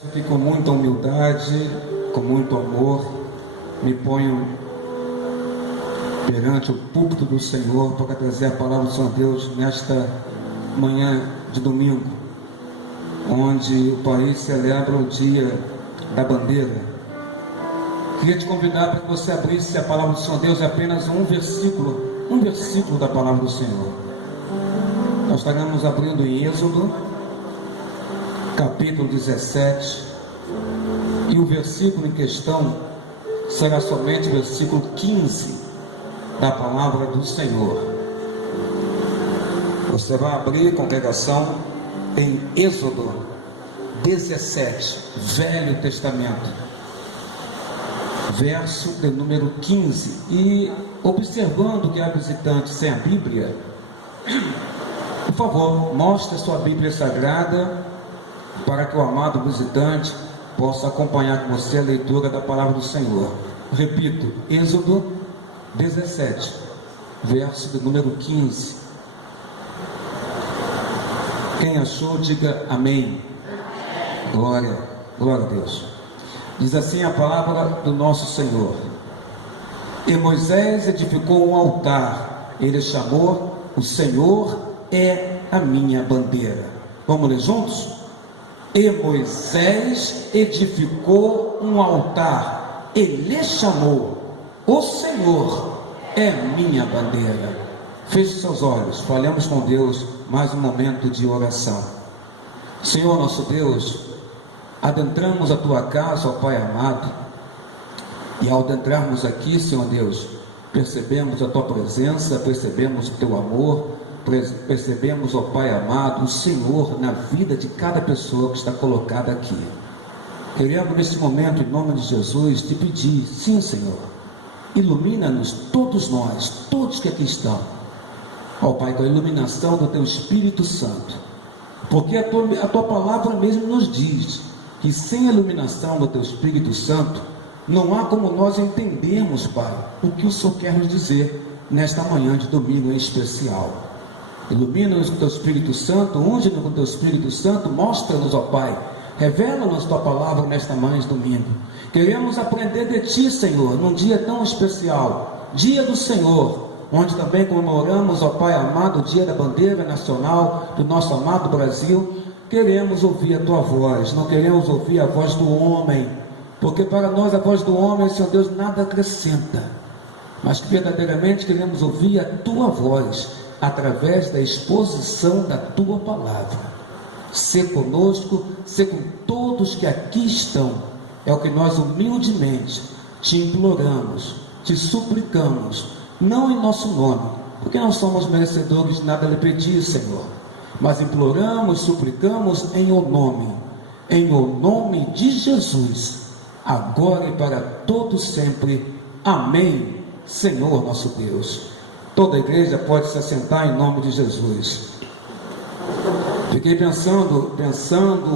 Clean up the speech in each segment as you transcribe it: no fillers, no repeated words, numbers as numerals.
Que com muita humildade, com muito amor, me ponho perante o púlpito do Senhor para trazer a palavra do Senhor Deus nesta manhã de domingo, onde o país celebra o dia da bandeira. Queria te convidar para que você abrisse a palavra do Senhor Deus, é apenas um versículo da palavra do Senhor. Nós estaremos abrindo em Êxodo, capítulo 17, e o versículo em questão será somente o versículo 15 da palavra do Senhor. Você vai abrir, congregação, em Êxodo 17, Velho Testamento, verso de número 15. E observando que há visitantes sem a Bíblia, por favor, mostre a sua Bíblia Sagrada, para que o amado visitante possa acompanhar com você a leitura da palavra do Senhor. Repito, Êxodo 17, verso de número 15. Quem achou, diga amém. Glória a Deus. Diz assim a palavra do nosso Senhor: E Moisés edificou um altar, ele chamou: O Senhor é a minha bandeira. Vamos ler juntos? E Moisés edificou um altar, ele chamou: O Senhor é minha bandeira. Feche seus olhos, falemos com Deus mais um momento de oração. Senhor nosso Deus, adentramos a tua casa, ó Pai amado, e ao adentrarmos aqui, Senhor Deus, percebemos a tua presença, percebemos o teu amor, percebemos, ó Pai amado, o Senhor na vida de cada pessoa que está colocada aqui. Queremos nesse momento, em nome de Jesus, te pedir, sim, Senhor, ilumina-nos, todos nós, todos que aqui estão, ó Pai, com a iluminação do teu Espírito Santo, porque a tua palavra mesmo nos diz que sem a iluminação do teu Espírito Santo, não há como nós entendermos, Pai, o que o Senhor quer nos dizer nesta manhã de domingo em especial. Ilumina-nos com o teu Espírito Santo, unge-nos com o teu Espírito Santo, mostra-nos, ó Pai, revela-nos tua palavra nesta manhã de domingo. Queremos aprender de ti, Senhor, num dia tão especial, dia do Senhor, onde também comemoramos, ó Pai amado, o dia da bandeira nacional do nosso amado Brasil. Queremos ouvir a tua voz, não queremos ouvir a voz do homem, porque para nós a voz do homem, Senhor Deus, nada acrescenta, mas que verdadeiramente queremos ouvir a tua voz, através da exposição da tua palavra. Sê conosco, sê com todos que aqui estão, é o que nós humildemente te imploramos, te suplicamos, não em nosso nome, porque não somos merecedores de nada lhe pedir, Senhor, mas imploramos, suplicamos em o nome de Jesus, agora e para todo sempre. Amém, Senhor nosso Deus. Toda a igreja pode se assentar em nome de Jesus. Fiquei pensando,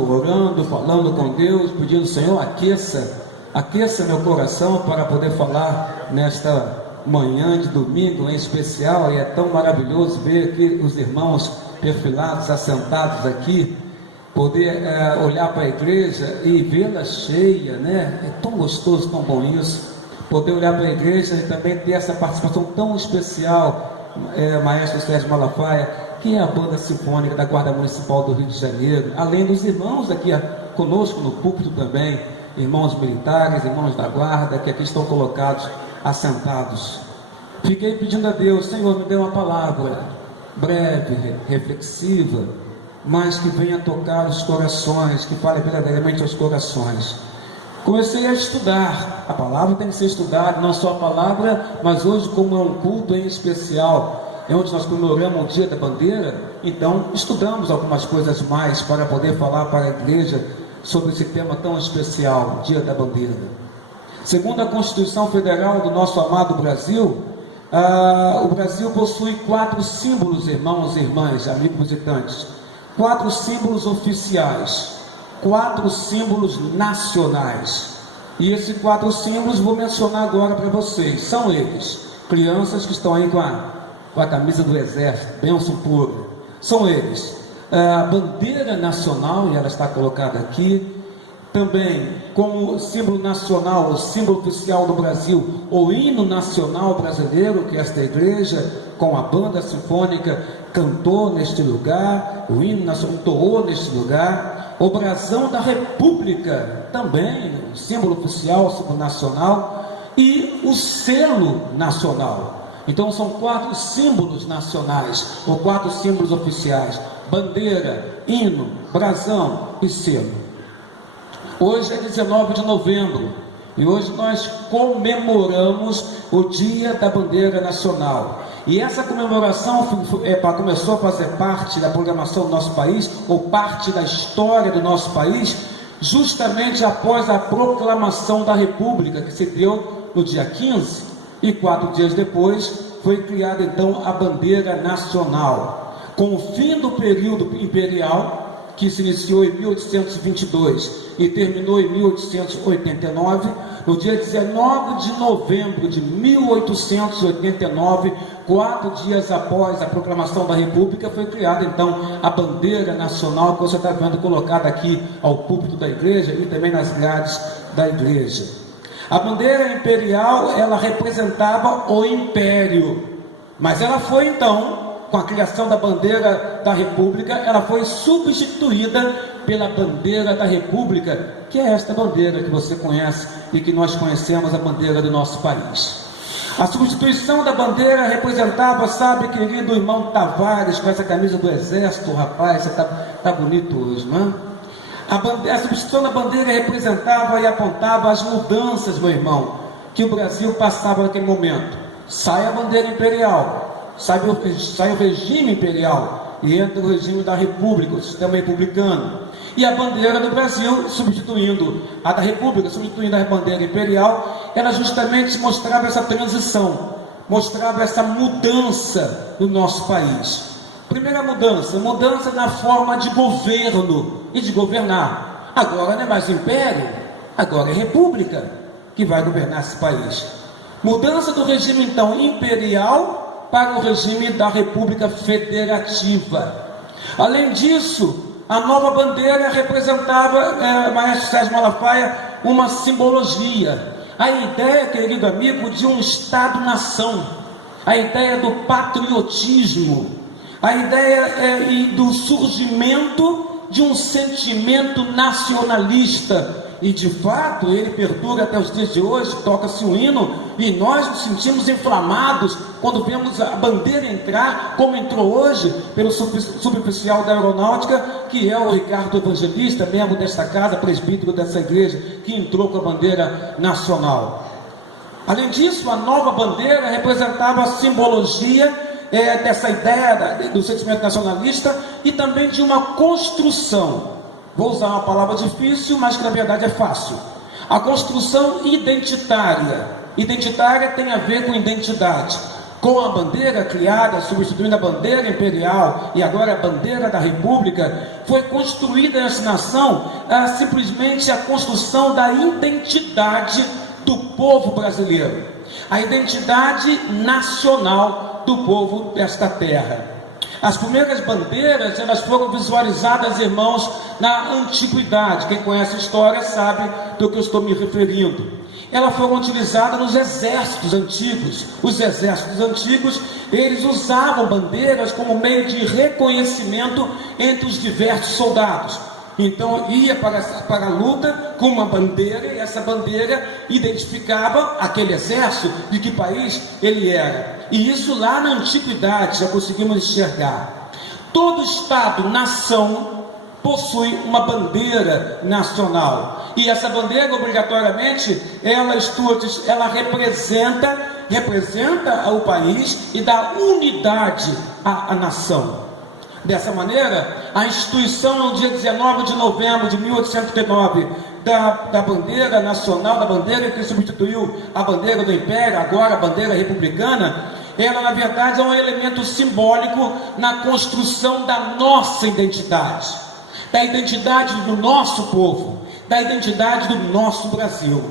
orando, falando com Deus, pedindo: Senhor, aqueça meu coração para poder falar nesta manhã de domingo em especial. E é tão maravilhoso ver aqui os irmãos perfilados, assentados aqui, poder olhar para a igreja e vê-la cheia, né? É tão gostoso, tão bom isso, poder olhar para a igreja e também ter essa participação tão especial, Maestro Sérgio Malafaia, que é a banda sinfônica da Guarda Municipal do Rio de Janeiro, além dos irmãos aqui conosco no púlpito também, irmãos militares, irmãos da guarda, que aqui estão colocados, assentados. Fiquei pedindo a Deus: Senhor, me dê uma palavra breve, reflexiva, mas que venha tocar os corações, que fale verdadeiramente aos corações. Comecei a estudar, a palavra tem que ser estudada, não só a palavra, mas hoje, como é um culto em especial, é onde nós comemoramos o dia da bandeira, então estudamos algumas coisas mais para poder falar para a igreja sobre esse tema tão especial, dia da bandeira. Segundo a Constituição Federal do nosso amado Brasil, o Brasil possui 4 símbolos, irmãos e irmãs, amigos visitantes, 4 símbolos oficiais, 4 símbolos nacionais, e esses 4 símbolos vou mencionar agora para vocês. São eles, crianças que estão aí com a camisa do exército, bênção pura, são eles: a bandeira nacional, e ela está colocada aqui, também como símbolo nacional, o símbolo oficial do Brasil, o hino nacional brasileiro, que esta igreja, com a banda sinfônica, cantou neste lugar, o hino nacional entoou neste lugar, o brasão da República, também, símbolo oficial, símbolo nacional, e o selo nacional. Então são 4 símbolos nacionais, ou 4 símbolos oficiais: bandeira, hino, brasão e selo. Hoje é 19 de novembro e hoje nós comemoramos o Dia da Bandeira Nacional. E essa comemoração começou a fazer parte da programação do nosso país, ou parte da história do nosso país, justamente após a proclamação da República, que se deu no dia 15, e 4 dias depois foi criada então a bandeira nacional. Com o fim do período imperial, que se iniciou em 1822 e terminou em 1889, no dia 19 de novembro de 1889, 4 dias após a proclamação da República, foi criada então a bandeira nacional, que você está vendo colocada aqui ao púlpito da igreja e também nas grades da igreja. A bandeira imperial, ela representava o império, mas ela foi então, com a criação da bandeira da República, ela foi substituída pela bandeira da República, que é esta bandeira que você conhece e que nós conhecemos, a bandeira do nosso país. A substituição da bandeira representava, sabe, querido irmão Tavares, com essa camisa do Exército, rapaz, você tá bonito hoje, não é? A substituição da bandeira representava e apontava as mudanças, meu irmão, que o Brasil passava naquele momento. Sai a bandeira imperial, sai o regime imperial e entra o regime da República, o sistema republicano. E a bandeira do Brasil, substituindo a da República, substituindo a bandeira imperial, ela justamente mostrava essa transição, mostrava essa mudança no nosso país. Primeira mudança na forma de governo e de governar. Agora não é mais império, agora é república que vai governar esse país. Mudança do regime então imperial para o regime da República Federativa. Além disso, a nova bandeira representava, Maestro Sérgio Malafaia, uma simbologia. A ideia, querido amigo, de um Estado-nação, a ideia do patriotismo, a ideia do surgimento de um sentimento nacionalista. E de fato ele perdura até os dias de hoje. Toca-se um hino e nós nos sentimos inflamados quando vemos a bandeira entrar, como entrou hoje pelo suboficial da aeronáutica, que é o Ricardo Evangelista, membro desta casa, presbítero dessa igreja, que entrou com a bandeira nacional. Além disso, a nova bandeira representava a simbologia dessa ideia do sentimento nacionalista e também de uma construção. Vou usar uma palavra difícil, mas que na verdade é fácil. A construção identitária. Identitária tem a ver com identidade. Com a bandeira criada, substituindo a bandeira imperial e agora a bandeira da República, foi construída nessa nação simplesmente a construção da identidade do povo brasileiro. A identidade nacional do povo desta terra. As primeiras bandeiras, elas foram visualizadas, irmãos, na antiguidade. Quem conhece a história sabe do que eu estou me referindo. Elas foram utilizadas nos exércitos antigos. Os exércitos antigos, eles usavam bandeiras como meio de reconhecimento entre os diversos soldados. Então ia para a luta com uma bandeira, e essa bandeira identificava aquele exército, de que país ele era. E isso lá na antiguidade já conseguimos enxergar. Todo Estado, nação, possui uma bandeira nacional. E essa bandeira, obrigatoriamente, ela representa o país e dá unidade à nação. Dessa maneira, a instituição, no dia 19 de novembro de 1889, da bandeira nacional, da bandeira que substituiu a bandeira do Império, agora a bandeira republicana, ela na verdade é um elemento simbólico na construção da nossa identidade, da identidade do nosso povo, da identidade do nosso Brasil.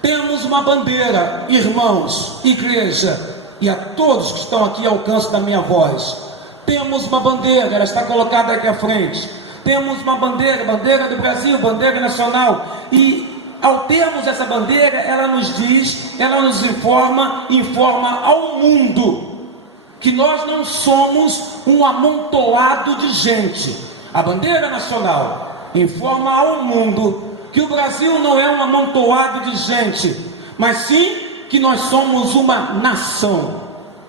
Temos uma bandeira, irmãos, igreja, e a todos que estão aqui ao alcance da minha voz. Temos uma bandeira, ela está colocada aqui à frente. temos uma bandeira, bandeira do Brasil, bandeira nacional, e ao termos essa bandeira, ela nos diz, ela nos informa ao mundo, que nós não somos um amontoado de gente. A bandeira nacional informa ao mundo que o Brasil não é um amontoado de gente, mas sim que nós somos uma nação,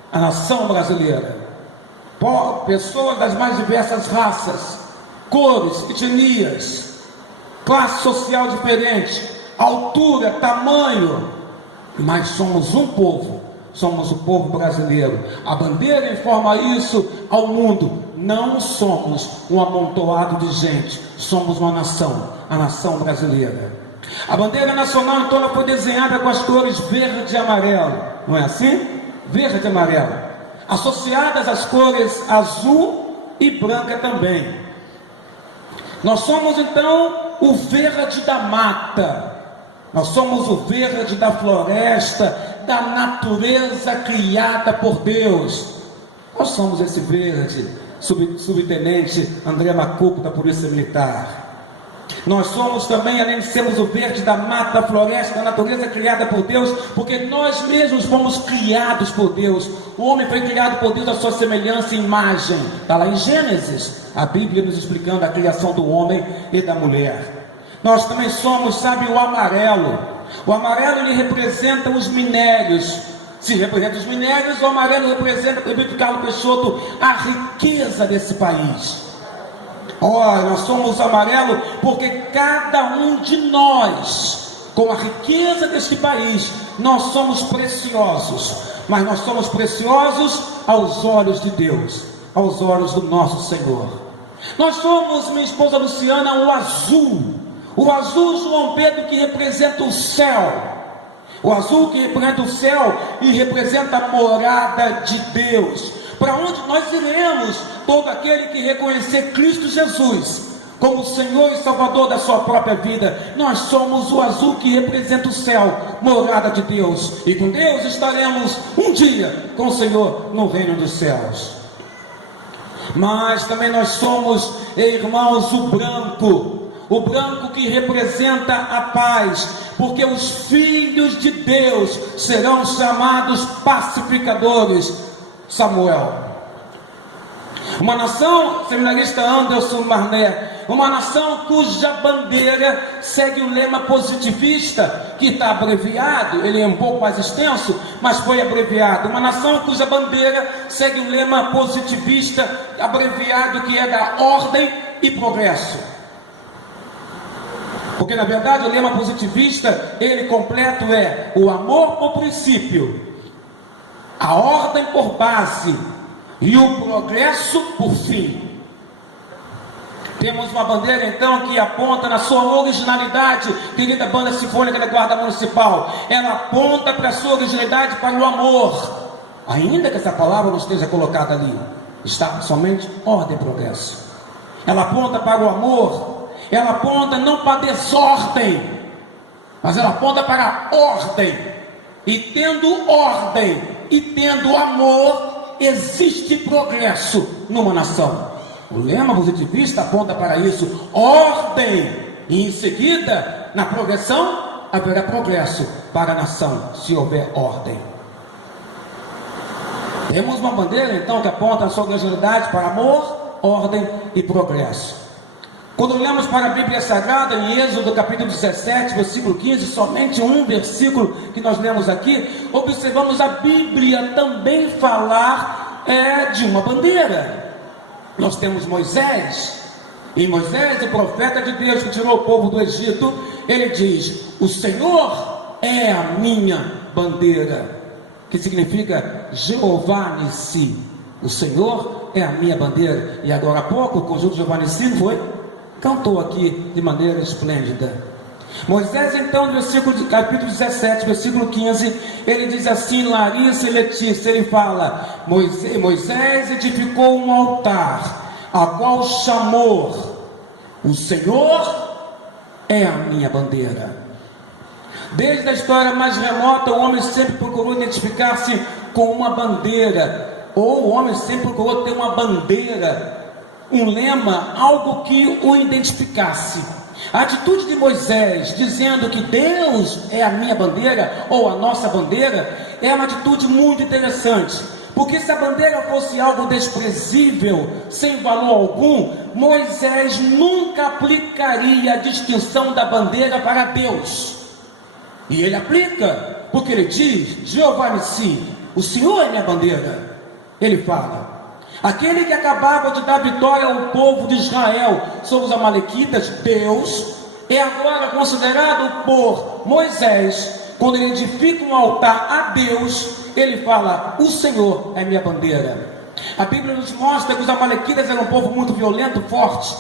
a nação brasileira. Pessoas das mais diversas raças, cores, etnias, classe social diferente, altura, tamanho, mas somos um povo, somos o povo brasileiro. A bandeira informa isso ao mundo. Não somos um amontoado de gente, somos uma nação, a nação brasileira. A bandeira nacional então ela foi desenhada com as cores verde e amarelo, não é assim? Verde e amarelo, associadas às cores azul e branca também. Nós somos então o verde da mata, nós somos o verde da floresta, da natureza criada por Deus. Nós somos esse verde, subtenente André Macuco da Polícia Militar. Nós somos também, além de sermos o verde da mata, da floresta, da natureza criada por Deus, porque nós mesmos fomos criados por Deus. O homem foi criado por Deus à sua semelhança e imagem. Está lá em Gênesis, a Bíblia nos explicando a criação do homem e da mulher. Nós também somos, sabe, o amarelo. O amarelo ele representa os minérios. Se representa os minérios, o amarelo representa, para Carlos Peixoto, a riqueza desse país. Olha, nós somos amarelo porque cada um de nós, com a riqueza deste país, nós somos preciosos. Mas nós somos preciosos aos olhos de Deus, aos olhos do nosso Senhor. Nós somos, minha esposa Luciana, o azul. O azul, João Pedro, que representa o céu. O azul que representa o céu e representa a morada de Deus. Para onde nós iremos? Todo aquele que reconhecer Cristo Jesus como Senhor e Salvador da sua própria vida. Nós somos o azul que representa o céu, morada de Deus. E com Deus estaremos um dia com o Senhor no reino dos céus. Mas também nós somos, irmãos, o branco. O branco que representa a paz, porque os filhos de Deus serão chamados pacificadores. Samuel. Uma nação, seminarista Anderson Marné, uma nação cuja bandeira segue um lema positivista, que está abreviado, ele é um pouco mais extenso, mas foi abreviado. Uma nação cuja bandeira segue um lema positivista, abreviado, que é da ordem e progresso. Porque na verdade o lema positivista, ele completo é o amor por princípio, a ordem por base e o progresso por fim. Temos uma bandeira então que aponta na sua originalidade, querida banda sinfônica da Guarda Municipal, ela aponta para a sua originalidade, para o amor, ainda que essa palavra não esteja colocada ali, está somente ordem e progresso. Ela aponta para o amor. Ela aponta não para desordem, mas ela aponta para a ordem. E tendo ordem e tendo amor, existe progresso numa nação. O lema positivista aponta para isso, ordem, e em seguida, na progressão, haverá progresso para a nação, se houver ordem. Temos uma bandeira então que aponta a sua originalidade para amor, ordem e progresso. Quando olhamos para a Bíblia Sagrada, em Êxodo capítulo 17, versículo 15, somente um versículo que nós lemos aqui, observamos a Bíblia também falar de uma bandeira. Nós temos Moisés, e Moisés, o profeta de Deus que tirou o povo do Egito, ele diz, o Senhor é a minha bandeira, que significa Jeová Nissi, o Senhor é a minha bandeira. E agora há pouco o conjunto Jeová Nissi foi cantou aqui de maneira esplêndida. Moisés então, no capítulo 17, versículo 15, ele diz assim, Larissa e Letícia, ele fala, Moisés edificou um altar, a qual chamou, o Senhor é a minha bandeira. Desde a história mais remota, o homem sempre procurou identificar-se com uma bandeira, ou o homem sempre procurou ter uma bandeira um lema, algo que o identificasse. A atitude de Moisés, dizendo que Deus é a minha bandeira, ou a nossa bandeira, é uma atitude muito interessante. Porque se a bandeira fosse algo desprezível, sem valor algum, Moisés nunca aplicaria a distinção da bandeira para Deus. E ele aplica, porque ele diz: Jeová Nissi, o Senhor é minha bandeira. Ele fala: aquele que acabava de dar vitória ao povo de Israel sobre os amalequitas, Deus, é agora considerado por Moisés, quando ele edifica um altar a Deus, ele fala: o Senhor é minha bandeira. A Bíblia nos mostra que os amalequitas eram um povo muito violento, forte,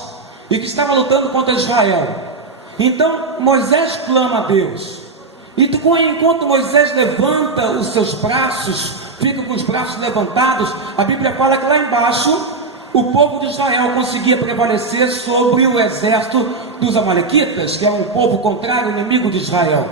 e que estava lutando contra Israel. Então Moisés clama a Deus, e enquanto Moisés levanta os seus braços, fica com os braços levantados, a Bíblia fala que lá embaixo o povo de Israel conseguia prevalecer sobre o exército dos amalequitas, que é um povo contrário, inimigo de Israel.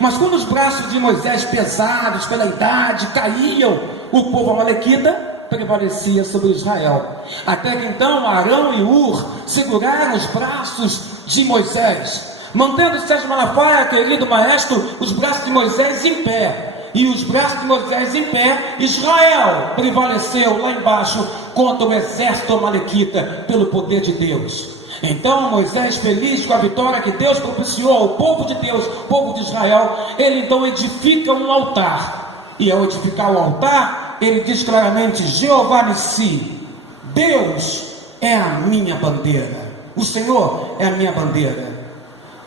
Mas quando os braços de Moisés, pesados pela idade, caíam, o povo amalequita prevalecia sobre Israel. Até que então Arão e Ur seguraram os braços de Moisés, mantendo Sérgio Malafaia, querido maestro, os braços de Moisés em pé. E os braços de Moisés em pé, Israel prevaleceu lá embaixo contra o exército amalequita pelo poder de Deus. Então Moisés, feliz com a vitória que Deus propiciou ao povo de Deus, povo de Israel, ele então edifica um altar. E ao edificar o altar, ele diz claramente: Jeová Nissi, Deus é a minha bandeira, o Senhor é a minha bandeira.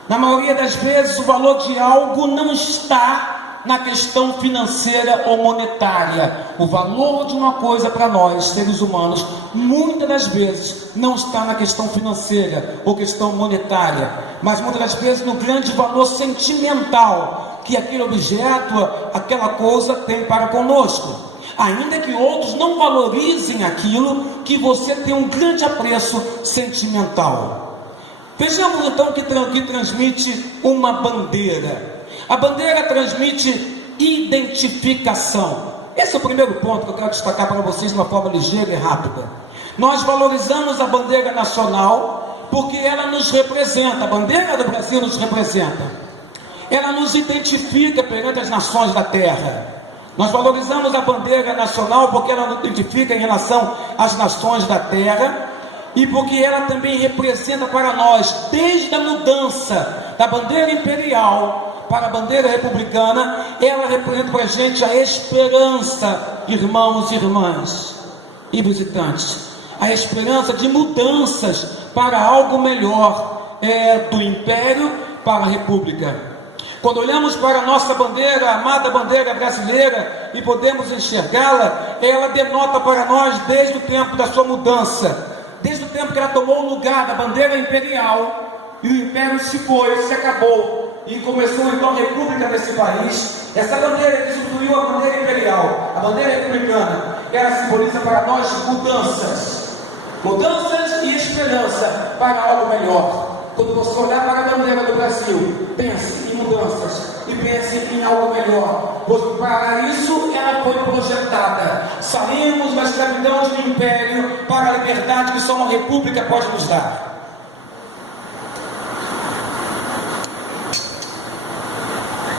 Na maioria das vezes o valor de algo não está na questão financeira ou monetária. O valor de uma coisa para nós, seres humanos, muitas das vezes não está na questão financeira ou questão monetária, mas muitas das vezes no grande valor sentimental que aquele objeto, aquela coisa tem para conosco. Ainda que outros não valorizem aquilo, que você tem um grande apreço sentimental. Vejamos então o que transmite uma bandeira. A bandeira transmite identificação. Esse é o primeiro ponto que eu quero destacar para vocês de uma forma ligeira e rápida. Nós valorizamos a bandeira nacional porque ela nos representa. A bandeira do Brasil nos representa. Ela nos identifica perante as nações da terra. Nós valorizamos a bandeira nacional porque ela nos identifica em relação às nações da terra, e porque ela também representa para nós, desde a mudança da bandeira imperial para a bandeira republicana, ela representa para a gente a esperança, irmãos e irmãs e visitantes, a esperança de mudanças para algo melhor, do império para a república. Quando olhamos para a nossa bandeira, a amada bandeira brasileira, e podemos enxergá-la, ela denota para nós desde o tempo da sua mudança, desde o tempo que ela tomou o lugar da bandeira imperial, e o império se foi, se acabou, e começou então a república desse país. Essa bandeira que substituiu a bandeira imperial, a bandeira republicana, ela simboliza para nós mudanças e esperança para algo melhor. Quando você olhar para a bandeira do Brasil, pense em mudanças e pense em algo melhor, porque para isso ela foi projetada. Saímos da escravidão de um império para a liberdade que só uma república pode nos dar.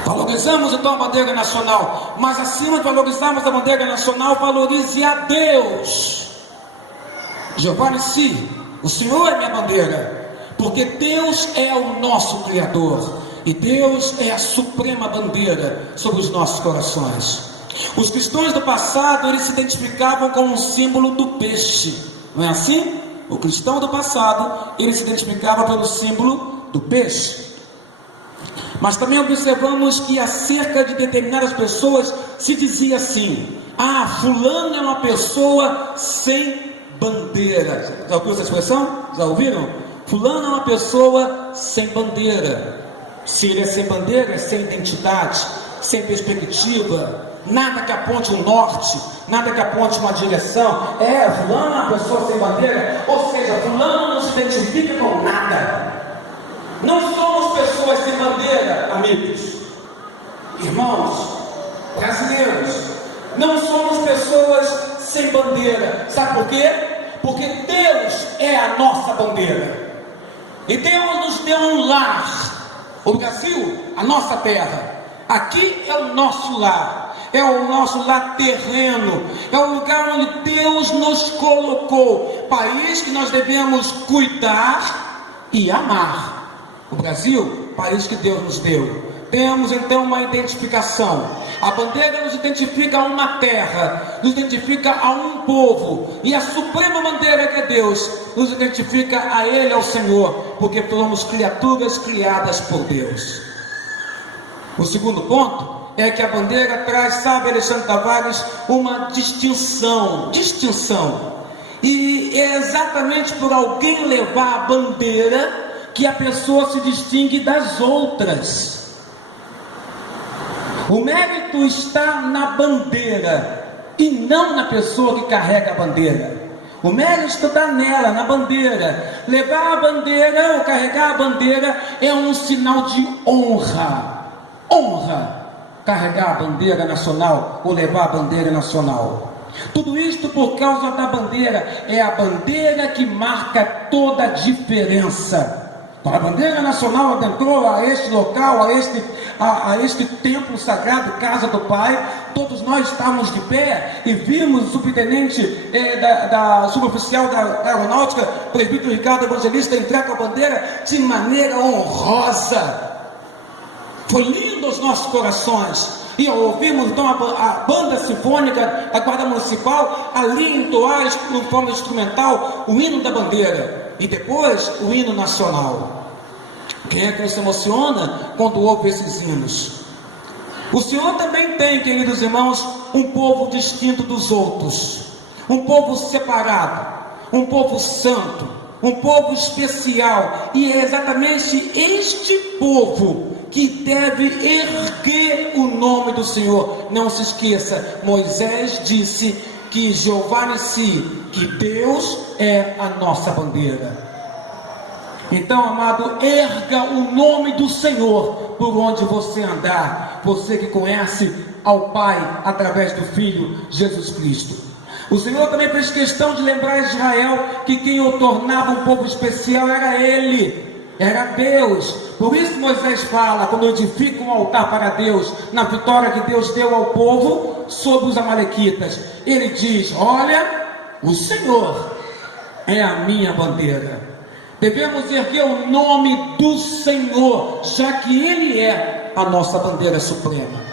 Valorizamos então a bandeira nacional, mas acima de valorizarmos a bandeira nacional, valorize a Deus. Jeová Nissi, o Senhor é minha bandeira, porque Deus é o nosso Criador, e Deus é a suprema bandeira sobre os nossos corações. Os cristãos do passado, eles se identificavam com um símbolo do peixe, não é assim? O cristão do passado, ele se identificava pelo símbolo do peixe. Mas também observamos que acerca de determinadas pessoas se dizia assim: fulano é uma pessoa sem bandeira. Já ouviu essa expressão? Já ouviram? Fulano é uma pessoa sem bandeira. Se ele é sem bandeira, é sem identidade, sem perspectiva, nada que aponte um norte, nada que aponte uma direção. Fulano é uma pessoa sem bandeira, ou seja, fulano não se identifica com nada. Não somos pessoas sem bandeira, amigos, irmãos, brasileiros. Não somos pessoas sem bandeira. Sabe por quê? porque Deus é a nossa bandeira. E Deus nos deu um lar, o Brasil, a nossa terra. Aqui é o nosso lar, é o nosso lar terreno, é o lugar onde Deus nos colocou, país que nós devemos cuidar e amar. O Brasil, país que Deus nos deu. Temos então uma identificação. A bandeira nos identifica a uma terra, nos identifica a um povo, e a suprema bandeira que é Deus nos identifica a Ele, ao Senhor, porque somos criaturas criadas por Deus. O segundo ponto é que a bandeira traz, sabe, Alexandre Tavares, uma distinção. E é exatamente por alguém levar a bandeira que a pessoa se distingue das outras. O mérito está na bandeira e não na pessoa que carrega a bandeira. O mérito está nela, na bandeira. Levar a bandeira ou carregar a bandeira é um sinal de honra. Honra carregar a bandeira nacional ou levar a bandeira nacional. Tudo isto por causa da bandeira. É a bandeira que marca toda a diferença. Quando a bandeira nacional adentrou a este local, a este templo sagrado, casa do Pai, todos nós estávamos de pé e vimos o subtenente suboficial da aeronáutica, presbítero Ricardo Evangelista, entrar com a bandeira de maneira honrosa. Foi lindo aos nossos corações. E ouvimos então a banda sinfônica, a guarda municipal, ali entoar de forma instrumental o hino da bandeira. E depois o hino nacional. Quem é que se emociona quando ouve esses hinos? O Senhor também tem, queridos irmãos, um povo distinto dos outros. Um povo separado. Um povo santo. Um povo especial. E é exatamente este povo que deve erguer o nome do Senhor. Não se esqueça, Moisés disse que Jeová Nissi, que Deus é a nossa bandeira. Então, amado, erga o nome do Senhor por onde você andar, você que conhece ao Pai através do Filho Jesus Cristo. O Senhor também fez questão de lembrar a Israel que quem o tornava um povo especial era Ele, era Deus. Por isso Moisés fala, quando edifica um altar para Deus, na vitória que Deus deu ao povo sobre os amalequitas, ele diz: olha, o Senhor é a minha bandeira. Devemos erguer o nome do Senhor, já que Ele é a nossa bandeira suprema.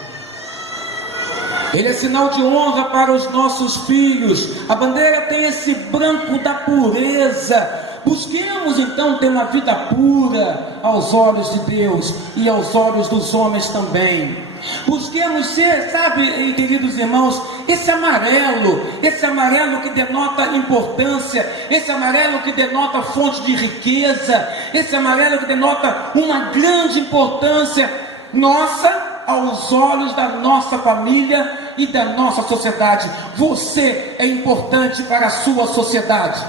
Ele é sinal de honra para os nossos filhos. A bandeira tem esse branco da pureza. Busquemos então ter uma vida pura aos olhos de Deus e aos olhos dos homens também. Busquemos ser, sabe, queridos irmãos, esse amarelo que denota importância, esse amarelo que denota fonte de riqueza, esse amarelo que denota uma grande importância nossa aos olhos da nossa família e da nossa sociedade. Você é importante para a sua sociedade.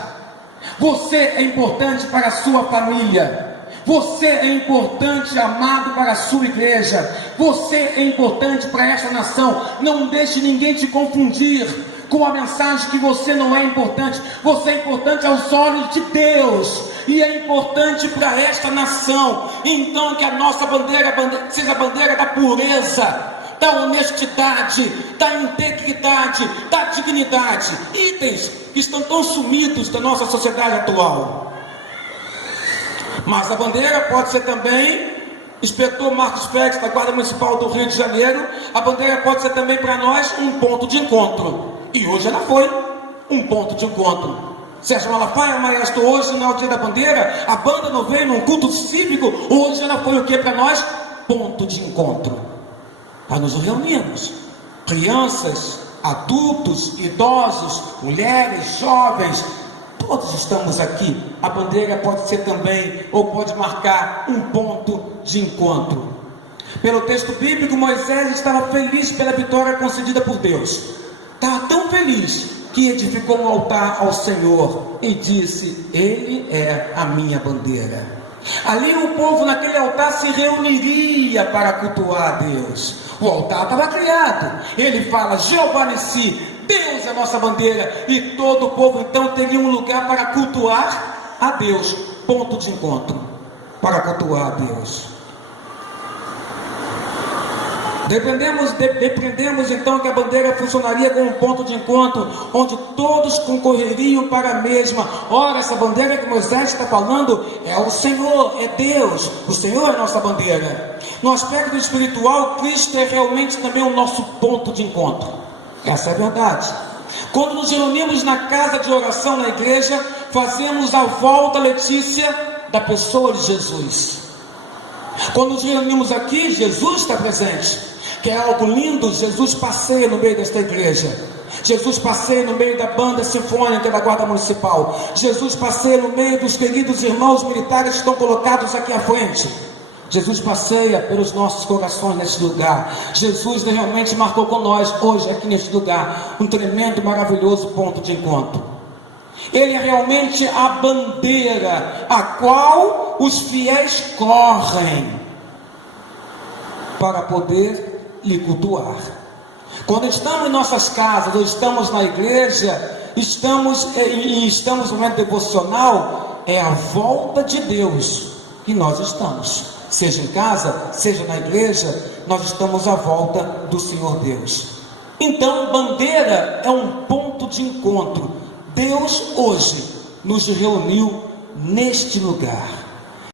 Você é importante para a sua família. Você é importante, amado, para a sua igreja. Você é importante para esta nação. Não deixe ninguém te confundir com a mensagem que você não é importante. Você é importante aos olhos de Deus e é importante para esta nação. Então que a nossa bandeira seja a bandeira da pureza, da honestidade, da integridade, da dignidade. Itens que estão tão sumidos da nossa sociedade atual. Mas a bandeira pode ser também, inspetor Marcos Pérez, da Guarda Municipal do Rio de Janeiro, a bandeira pode ser também para nós um ponto de encontro. E hoje ela foi um ponto de encontro. Sérgio Malafaia, maestro, hoje no Dia da Bandeira, a banda não veio num culto cívico, hoje ela foi o que para nós? Ponto de encontro. Para nos reunirmos, crianças, adultos, idosos, mulheres, jovens, todos estamos aqui. A bandeira pode ser também, ou pode marcar um ponto de encontro. Pelo texto bíblico, Moisés estava feliz pela vitória concedida por Deus. Estava tão feliz que edificou um altar ao Senhor e disse: Ele é a minha bandeira. Ali o povo naquele altar se reuniria para cultuar a Deus. O altar estava criado. Ele fala: Jeová Nissi, Deus é a nossa bandeira, e todo o povo então teria um lugar para cultuar a Deus, ponto de encontro, para cultuar a Deus. Depreendemos então que a bandeira funcionaria como um ponto de encontro, onde todos concorreriam para a mesma. Ora, essa bandeira que Moisés está falando é o Senhor, é Deus. O Senhor é a nossa bandeira. No aspecto espiritual, Cristo é realmente também o nosso ponto de encontro. Essa é a verdade. Quando nos reunimos na casa de oração na igreja, fazemos a volta, Letícia, da pessoa de Jesus. Quando nos reunimos aqui, Jesus está presente. Que é algo lindo, Jesus passeia no meio desta igreja. Jesus passeia no meio da banda sinfônica da Guarda Municipal. Jesus passeia no meio dos queridos irmãos militares que estão colocados aqui à frente. Jesus passeia pelos nossos corações neste lugar. Jesus realmente marcou com nós hoje aqui neste lugar um tremendo, maravilhoso ponto de encontro. Ele é realmente a bandeira a qual os fiéis correm para poder lhe cultuar. Quando estamos em nossas casas ou estamos na igreja, estamos no momento devocional, é a volta de Deus que nós estamos. Seja em casa, seja na igreja, nós estamos à volta do Senhor Deus. Então, bandeira é um ponto de encontro. Deus hoje nos reuniu neste lugar.